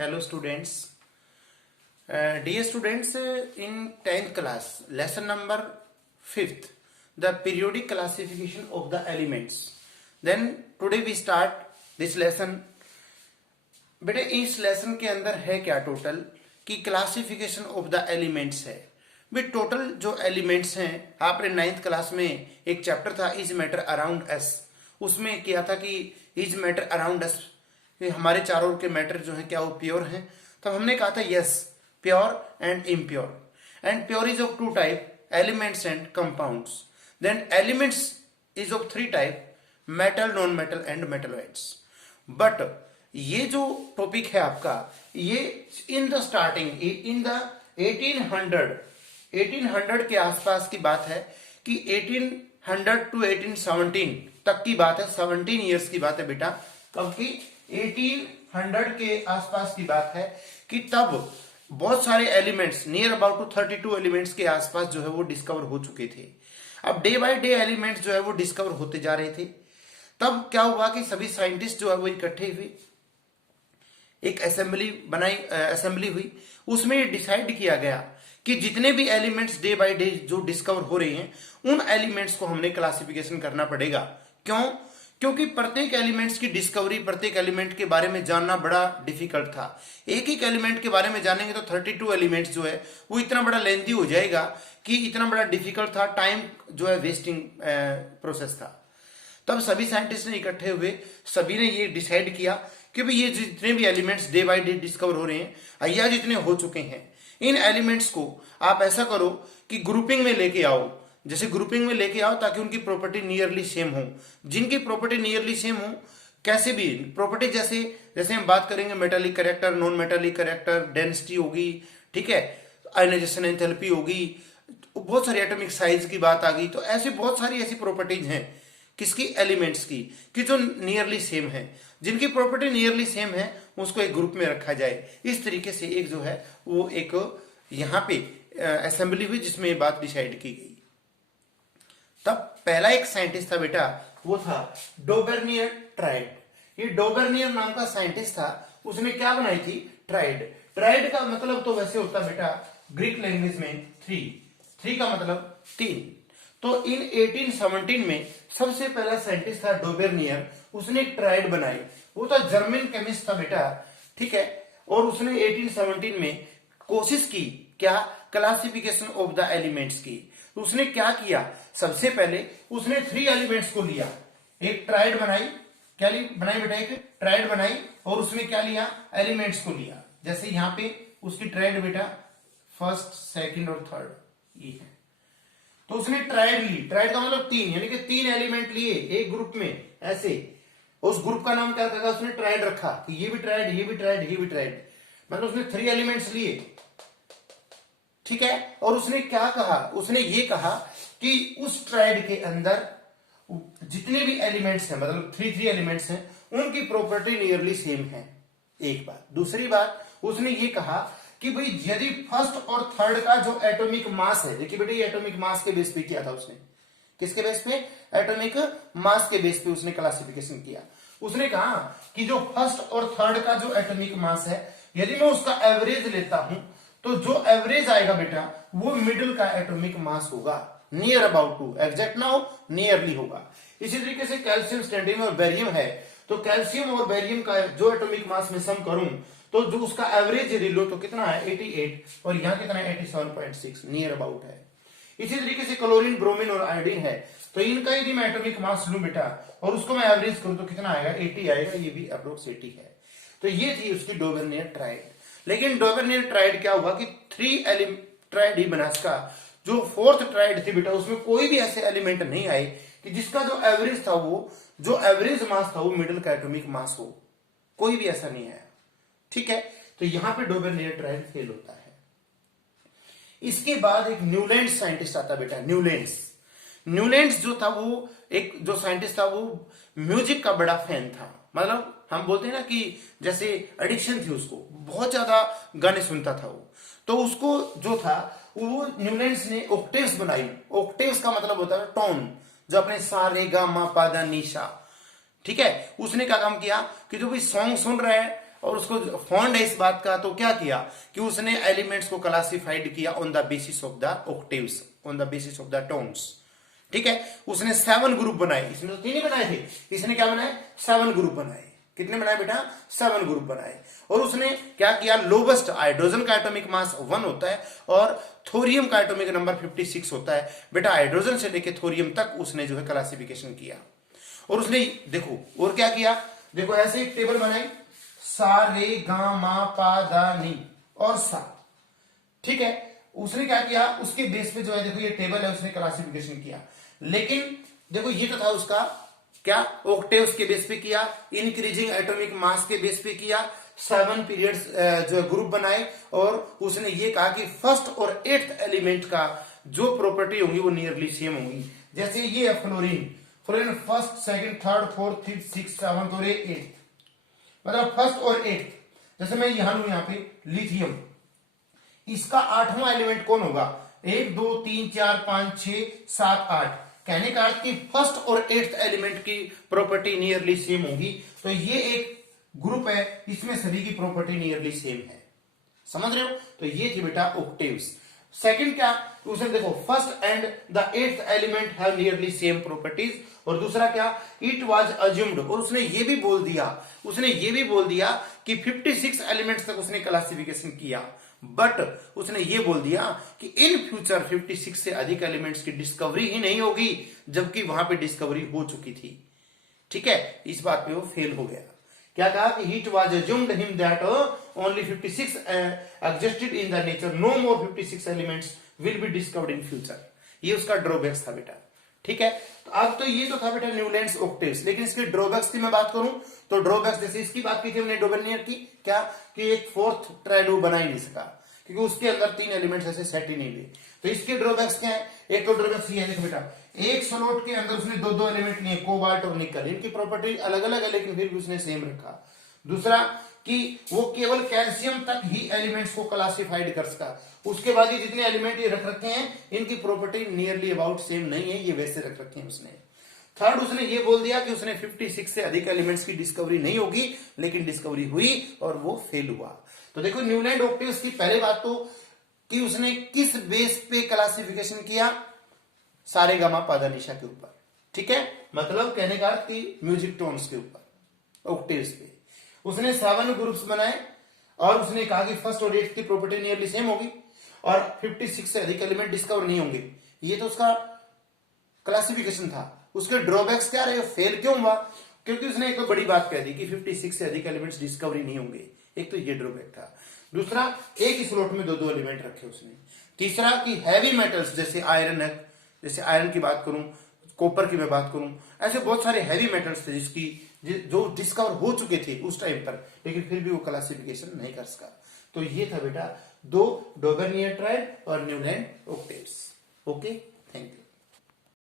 Hello students. Dear students, in 10th class, lesson number 5th, the periodic classification of the elements. Then today we start this lesson. बेटे इस lesson के अंदर है क्या total कि classification of the elements है। भी total जो एलिमेंट्स हैं आपने 9th क्लास में एक चैप्टर था इज मैटर अराउंड अस, उसमें किया था कि इज मैटर अराउंड अस हमारे चारों के मैटर जो है क्या वो प्योर हैं। तब हमने कहा था yes pure and impure, and pure is of two type elements and compounds. Then elements is of three type metal, non metal and metalloids. But ये जो टॉपिक है आपका ये in the starting in the 1800 के आसपास की बात है कि 1800 टू 1817 तक की बात है, 17 इयर्स की बात है बेटा। कब की? 1800 के आसपास की बात है कि तब बहुत सारे elements near about to 32 elements के आसपास जो है वो डिस्कवर हो चुके थे। अब डे बाय डे एलिमेंट्स जो है वो डिस्कवर होते जा रहे थे। तब क्या हुआ कि सभी साइंटिस्ट जो है वो इकट्ठे हुए, एक असेंबली हुई। उसमें डिसाइड किया गया कि जितने भी एलिमेंट्स डे बाय डे जो डिस्कवर हो रहे हैं उन एलिमेंट्स को हमने क्लासिफिकेशन करना पड़ेगा। क्यों? क्योंकि प्रत्येक एलिमेंट्स की डिस्कवरी, प्रत्येक एलिमेंट के बारे में जानना बड़ा डिफिकल्ट था। एक एक एलिमेंट के बारे में जानेंगे तो 32 एलिमेंट्स जो है वो इतना बड़ा लेंथी हो जाएगा कि इतना बड़ा डिफिकल्ट था, टाइम जो है वेस्टिंग प्रोसेस था। तब सभी साइंटिस्ट ने इकट्ठे हुए, सभी ने ये डिसाइड किया कि भाई ये जितने भी elements day by day discover हो रहे हैं या जितने हो चुके हैं, इन एलिमेंट्स को आप ऐसा करो कि ग्रुपिंग में लेके आओ। जैसे ग्रुपिंग में लेके आओ ताकि उनकी प्रॉपर्टी नियरली सेम हो। जिनकी प्रॉपर्टी नियरली सेम हो, कैसे भी प्रॉपर्टी, जैसे हम बात करेंगे metallic character, non metallic character, density होगी, ठीक है, आयनाइजेशन एंथैल्पी होगी, बहुत सारी एटॉमिक साइज की बात आ गई। तो ऐसी बहुत सारी ऐसी प्रॉपर्टीज हैं किसकी? एलिमेंट्स की, कि जो नियरली सेम है। जिनकी प्रॉपर्टी नियरली सेम है उसको एक ग्रुप में रखा जाए। इस तरीके से एक जो है वो एक यहाँ पे असेंबली हुई जिसमें ये बात डिसाइड की गई। तब पहला एक साइंटिस्ट था बेटा, वो था डोबेर्नियर ट्राइड। ये डोबेर्नियर नाम का साइंटिस्ट था, उसने क्या बनाई थी? ट्राइड। ट्राइड का मतलब तो वैसे होता बेटा ग्रीक लैंग्वेज में थ्री का मतलब 3। तो इन 1817 में सबसे पहला साइंटिस्ट था डोबेर्नियर, उसने एक ट्राइड बनाई। वो तो जर्मन केमिस्ट था बेटा, ठीक है। और उसने 1817 में कोशिश की क्या? क्लासिफिकेशन ऑफ द एलिमेंट्स की। तो उसने क्या किया? सबसे पहले उसने 3 एलिमेंट्स को लिया, एक ट्राइड बनाई। क्या बनाई बेटा? एक ट्राइड बनाई और उसमें क्या लिया? एलिमेंट्स को लिया। जैसे यहाँ पे उसकी ट्राइड बेटा फर्स्ट, सेकंड और थर्ड ये है। तो उसने ट्राइड ली, ट्राइड का मतलब 3, यानी कि 3 एलिमेंट लिए एक ग्रुप में ऐसे। उस ग्रुप का नाम क्या रखा? उसने ट्राइड रखा कि ये भी ट्राइड, ये भी ट्राइड, ये भी ट्राइड, मतलब उसने 3 एलिमेंट्स लिए, ठीक है। और उसने क्या कहा? उसने ये कहा कि उस ट्राइड के अंदर जितने भी एलिमेंट्स हैं, मतलब 3 एलिमेंट्स हैं, उनकी प्रॉपर्टी नियरली सेम है। एक बात। दूसरी बात उसने ये कहा कि भाई यदि फर्स्ट और थर्ड का जो एटॉमिक मास है, देखिए बेटे ये एटॉमिक मास के बेस पे किया था उसने। किसके बेस पे? एटॉमिक मास के बेस पे उसने क्लासिफिकेशन किया। उसने कहा कि जो फर्स्ट और थर्ड का जो एटॉमिक मास है, यदि मैं उसका एवरेज लेता हूं तो जो एवरेज आएगा बेटा वो मिडिल का एटॉमिक मास होगा, नियर अबाउट टू, एग्जैक्ट ना हो, नियरली होगा। इसी तरीके से कैल्शियम, स्ट्रोंडियम और बेरियम है, तो कैल्शियम और बेरियम का जो एटॉमिक मास में सम करूं तो जो उसका एवरेज यदि लो तो कितना है? 88, और यहां कितना है? 87.6, नियर अबाउट है। इसी तरीके से क्लोरीन, ब्रोमीन और आयोडीन है, तो इनका यदि मैं एटॉमिक मास लूं बेटा और उसको मैं एवरेज करूं तो कितना आएगा? 80 आएगा। ये भी अप्रोक्स 80 है। तो ये थी उसकी डोबेर्नियर ट्राइड। लेकिन डोबेर्नियर ट्राइड क्या हुआ कि 3 ट्राइड ही बना। इसका जो 4th ट्राइड थी बेटा उसमें कोई भी ऐसे एलिमेंट नहीं आए कि जिसका जो एवरेज था वो, जो एवरेज मास था वो मिडिल का एटॉमिक मास हो। कोई भी ऐसा नहीं आया, ठीक है। तो यहां पे डोबेर्नियर ट्राइड फेल होता है। इसके बाद एक न्यूलैंड्स साइंटिस्ट आता बेटा, न्यूलैंड्स जो था वो एक जो साइंटिस्ट था वो म्यूजिक का बड़ा फैन था। मतलब हम बोलते हैं ना कि जैसे एडिक्शन थी उसको, बहुत ज्यादा गाने सुनता था वो। तो उसको जो था वो न्यूलैंड्स ने ऑक्टेव्स बनाई। ऑक्टेव्स का मतलब होता है टोन, जो अपने सा रे गा मा पा धा नी सा, ठीक है। उसने क्या काम किया कि जो भी सॉन्ग सुन रहा है और उसको फॉन्ड है इस बात का, तो क्या किया कि उसने एलिमेंट्स को क्लासिफाइड किया on the basis of the octaves, on the basis of the tones. ठीक है, उसने 7 ग्रुप बनाए, इसने तो 3 ही बनाए थे, इसने क्या बनाए 7 ग्रुप बनाए। कितने बनाए बेटा 7 ग्रुप बनाए। और उसने क्या किया, लोवेस्ट हाइड्रोजन का एटॉमिक मास 1 होता है और थोरियम का एटॉमिक नंबर 56 होता है। बेटा हाइड्रोजन से लेके थोरियम तक उसने जो है क्लासिफिकेशन किया। और उसने देखो और क्या किया, देखो ऐसे एक टेबल बनाई, सा रे गा मा पा धा नी और सा। ठीक है, उसने क्या किया, उसके बेस पे जो है देखो ये टेबल है, उसने क्लासिफिकेशन किया। लेकिन देखो ये तो था उसका क्या, ऑक्टेव्स के बेस पे किया, इंक्रीजिंग एटॉमिक मास के बेस पे किया, 7 पीरियड्स जो ग्रुप बनाए। और उसने ये कहा कि फर्स्ट और 8th एलिमेंट का जो प्रॉपर्टी होंगी वो नियरली सेम होंगी। जैसे ये है fluorine, fluorine first second third fourth fifth six seventh और 8th, मतलब फर्स्ट और 8th। जैसे मैं यहां लू, यहाँ पे लिथियम, इसका 8वां एलिमेंट कौन होगा, 1 2 3 4 5 6 7 8। कहने का अर्थ कि फर्स्ट और 8th एलिमेंट की प्रॉपर्टी नियरली सेम होगी। तो ये एक ग्रुप है, इसमें सभी की प्रॉपर्टी नियरली सेम है, समझ रहे हो। तो ये थी बेटा ऑक्टेव्स। सेकंड क्या, उसने देखो first and the 8th element have nearly same properties. और दूसरा क्या, इट वाज अज्यूम्ड, और उसने ये भी बोल दिया, उसने ये भी बोल दिया कि 56 एलिमेंट्स तक उसने क्लासिफिकेशन किया, बट उसने ये बोल दिया कि इन फ्यूचर 56 से अधिक एलिमेंट्स की डिस्कवरी ही नहीं होगी, जबकि वहां पे डिस्कवरी हो चुकी थी। ठीक है, इस बात पे वो फेल हो गया। क्या कहा कि it was assumed him that only 56 existed in the nature, no more 56 elements will be discovered in future. ये उसका ड्रॉबैक्स था बेटा। ठीक है, तो अब तो ये तो था बेटा न्यूलैंड्स ऑक्टेव्स। लेकिन इसके ड्रॉबैक्स की मैं बात करूं तो ड्रॉबैक्स, जैसे इसकी बात की थी हमने डोबेनियर की, क्या कि एक 4th ट्राइड वो बना ही नहीं सका क्योंकि उसके अंदर 3 एलिमेंट्स ऐसे सेट ही नहीं हुए। तो इसके ड्रॉबैक्स क्या है, एक तो ड्रॉबैक्स ये है देखो बेटा, एक स्लॉट के अंदर उसने 2 एलिमेंट लिए, कोबाल्ट और निकल, इनकी प्रॉपर्टी अलग अलग है लेकिन फिर भी उसने सेम रखा। दूसरा कि वो केवल कैल्शियम तक ही एलिमेंट्स को क्लासिफाइड कर सका, उसके बाद ये जितने एलिमेंट ये रख रखे हैं इनकी प्रॉपर्टी नियरली अबाउट सेम नहीं है, ये वैसे रख रखे हैं उसने। थर्ड, उसने ये बोल दिया कि उसने 56 से अधिक एलिमेंट्स की डिस्कवरी नहीं होगी, लेकिन डिस्कवरी हुई और वो फेल हुआ। तो देखो न्यूलैंड ऑक्टेव्स की पहले बात तो कि उसने किस बेस पे क्लासिफिकेशन किया, सारे गामा पादा निशा के ऊपर। ठीक है, मतलब कहने का अर्थ कि म्यूजिक टोन्स के ऊपर, ऑक्टेव्स पे उसने 7 ग्रुप्स बनाए और उसने कहा कि फर्स्ट और 8th की प्रॉपर्टी नियरली सेम होगी और 56 से अधिक एलिमेंट डिस्कवर नहीं होंगे। ये तो उसका क्लासिफिकेशन था। उसके ड्रॉबैक्स क्या रहे, फेल क्यों हुआ, क्योंकि उसने एक तो बड़ी बात कह दी कि 56 से अधिक एलिमेंट्स डिस्कवरी नहीं होंगे, एक तो ये ड्रॉबैक था। दूसरा, एक ही स्लॉट में 2 एलिमेंट रखे उसने। तीसरा कि हैवी मेटल्स जैसे आयरन है, जैसे आयरन की बात करूं, कॉपर की मैं बात करूं, ऐसे बहुत सारे हैवी मेटल्स थे जिसकी जो डिस्कवर हो चुके थे उस टाइम पर, लेकिन फिर भी वो क्लासिफिकेशन नहीं कर सका। तो ये था बेटा 2 डोबेनियर ट्राइड और Newland octaves. Okay, thank you.